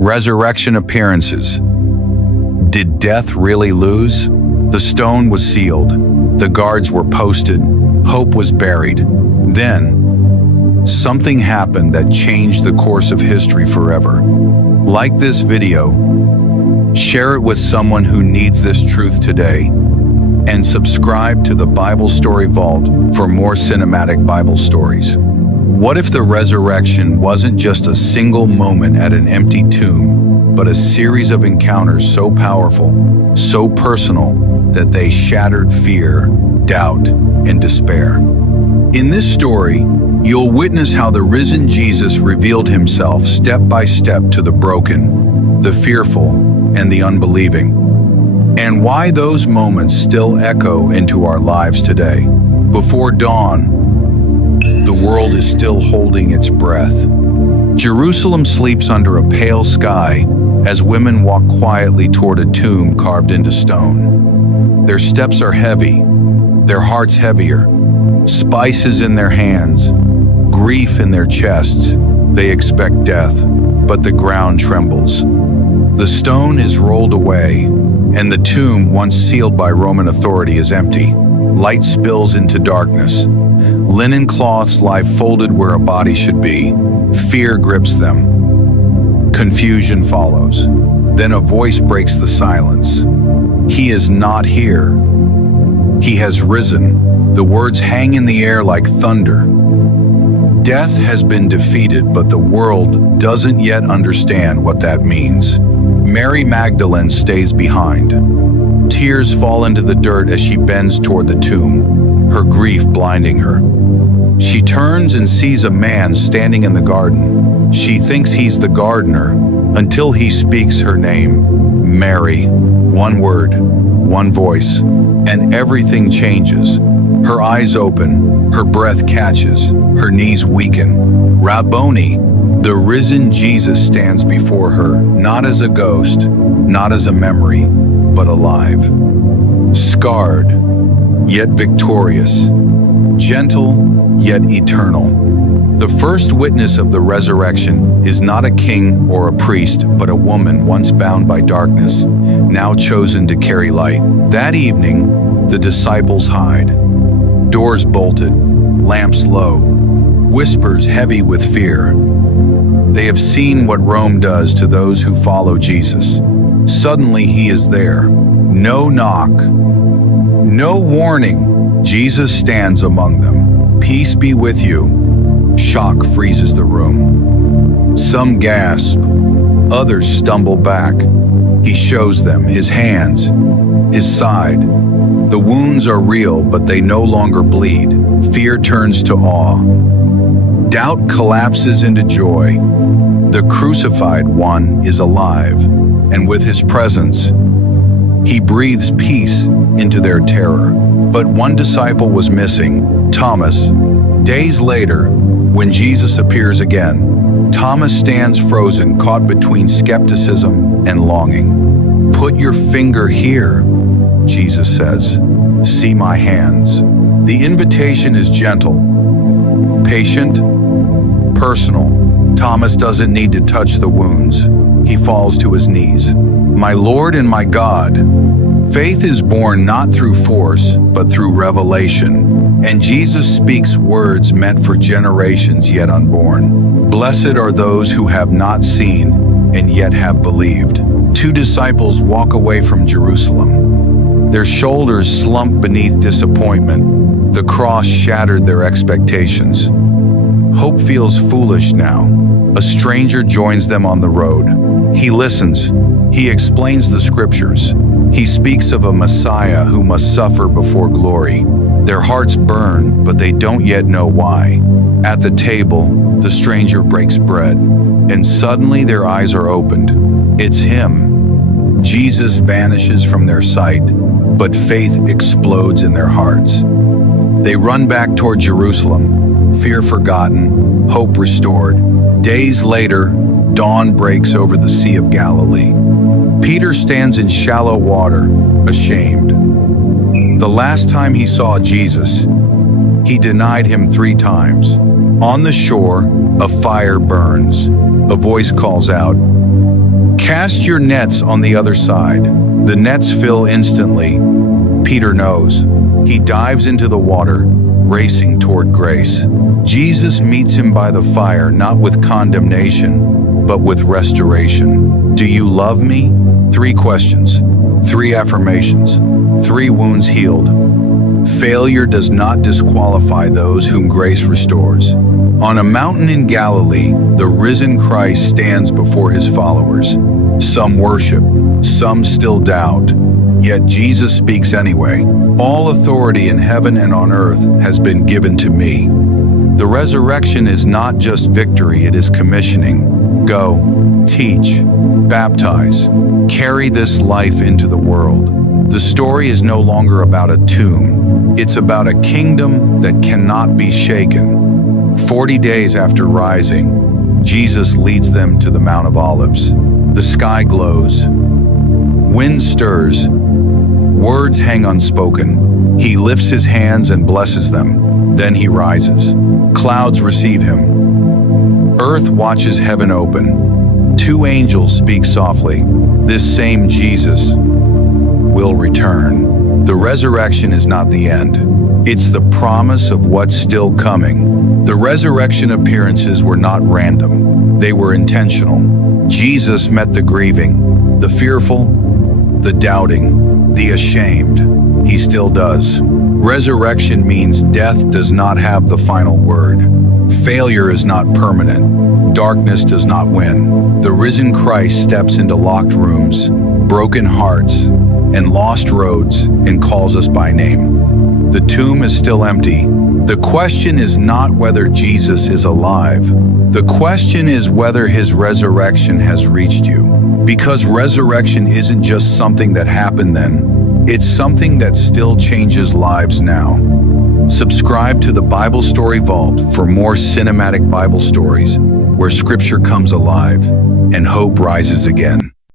Resurrection appearances. Did death really lose? The stone was sealed. The guards were posted. Hope was buried. Then, something happened that changed the course of history forever. Like this video, share it with someone who needs this truth today, and subscribe to the Bible Story Vault for more cinematic Bible stories. What if the resurrection wasn't just a single moment at an empty tomb, but a series of encounters so powerful, so personal, that they shattered fear, doubt, and despair? In this story, you'll witness how the risen Jesus revealed himself step by step to the broken, the fearful, and the unbelieving, and why those moments still echo into our lives today. Before dawn, the world is still holding its breath. Jerusalem sleeps under a pale sky as women walk quietly toward a tomb carved into stone. Their steps are heavy, their hearts heavier, spices in their hands, grief in their chests. They expect death, but the ground trembles. The stone is rolled away, and the tomb, once sealed by Roman authority, is empty. Light spills into darkness. Linen cloths lie folded where a body should be. Fear grips them. Confusion follows. Then a voice breaks the silence. He is not here. He has risen. The words hang in the air like thunder. Death has been defeated, but the world doesn't yet understand what that means. Mary Magdalene stays behind. Tears fall into the dirt as she bends toward the tomb, her grief blinding her. She turns and sees a man standing in the garden. She thinks he's the gardener until he speaks her name, Mary. One word, one voice, and everything changes. Her eyes open, her breath catches, her knees weaken. Rabboni, the risen Jesus, stands before her, not as a ghost, not as a memory, but alive. Scarred, yet victorious. Gentle, yet eternal. The first witness of the resurrection is not a king or a priest, but a woman once bound by darkness, now chosen to carry light. That evening, the disciples hide. Doors bolted, lamps low, whispers heavy with fear. They have seen what Rome does to those who follow Jesus. Suddenly he is there. No knock, no warning. Jesus stands among them. Peace be with you. Shock freezes the room. Some gasp, others stumble back. He shows them his hands, his side. The wounds are real, but they no longer bleed. Fear turns to awe. Doubt collapses into joy. The crucified one is alive, and with his presence, he breathes peace into their terror. But one disciple was missing, Thomas. Days later, when Jesus appears again, Thomas stands frozen, caught between skepticism and longing. Put your finger here, Jesus says. See my hands. The invitation is gentle, patient, personal. Thomas doesn't need to touch the wounds. He falls to his knees. My Lord and my God. Faith is born not through force, but through revelation. And Jesus speaks words meant for generations yet unborn. Blessed are those who have not seen and yet have believed. Two disciples walk away from Jerusalem. Their shoulders slump beneath disappointment. The cross shattered their expectations. Hope feels foolish now. A stranger joins them on the road. He listens. He explains the scriptures. He speaks of a Messiah who must suffer before glory. Their hearts burn, but they don't yet know why. At the table, the stranger breaks bread, and suddenly their eyes are opened. It's him. Jesus vanishes from their sight, but faith explodes in their hearts. They run back toward Jerusalem, fear forgotten, hope restored. Days later, dawn breaks over the Sea of Galilee. Peter stands in shallow water, ashamed. The last time he saw Jesus, he denied him 3 times. On the shore, a fire burns. A voice calls out, Cast your nets on the other side. The nets fill instantly. Peter knows. He dives into the water, racing toward grace. Jesus meets him by the fire, not with condemnation, but with restoration. Do you love me? 3 questions, 3 affirmations, 3 wounds healed. Failure does not disqualify those whom grace restores. On a mountain in Galilee, the risen Christ stands before his followers. Some worship, some still doubt. Yet Jesus speaks anyway. All authority in heaven and on earth has been given to me. The resurrection is not just victory, it is commissioning. Go, teach, baptize, carry this life into the world. The story is no longer about a tomb. It's about a kingdom that cannot be shaken. 40 days after rising, Jesus leads them to the Mount of Olives. The sky glows. Wind stirs. Words hang unspoken. He lifts his hands and blesses them. Then he rises. Clouds receive him. Earth watches heaven open. 2 angels speak softly. This same Jesus will return. The resurrection is not the end. It's the promise of what's still coming. The resurrection appearances were not random. They were intentional. Jesus met the grieving, the fearful, the doubting, the ashamed. He still does. Resurrection means death does not have the final word. Failure is not permanent. Darkness does not win. The risen Christ steps into locked rooms, broken hearts, and lost roads and calls us by name. The tomb is still empty. The question is not whether Jesus is alive. The question is whether his resurrection has reached you. Because resurrection isn't just something that happened then. It's something that still changes lives now. Subscribe to the Bible Story Vault for more cinematic Bible stories where Scripture comes alive and hope rises again.